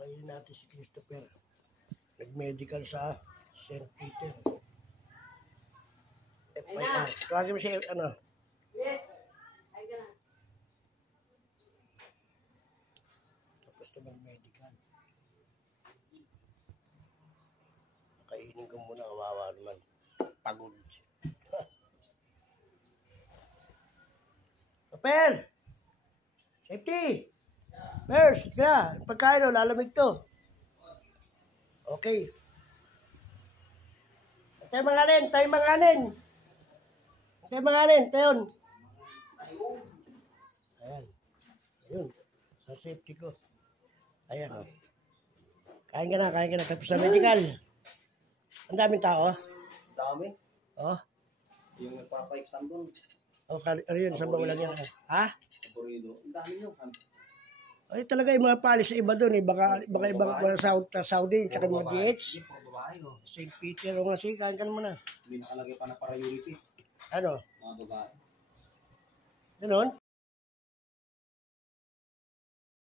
Kainin natin si Christopher. Nag-medical sa St. Peter. FIR. Tawagin mo si ano? Yes. Ay ka na. Tapos na mag-medical. Kainin ko muna, kawawa naman. Pagod. Per! Safety! Pers, kaya, pagkain o, lalamig to. Okay. Tayo manganin, tayo manganin. Tayo manganin, tayo. Ayan. Ayun. Sa safety ko. Ayan o. Kain ka na, kain ka na. Tapos sa medical. Ang daming tao. Dami. Oh. Yung nagpapa-exam doon. Oh, ano yun? Saan ba wala yan? Ha? Aborido. Ang dami nyo. Ay, talaga yung mga palis sa iba doon eh. Baka ibang Saudi, tsaka mga DH. Hindi, puro babae. St. Peter o nga sige, kain ka naman na. Hindi nakalagay pa na priority. Ano? Mga babae. Ganon?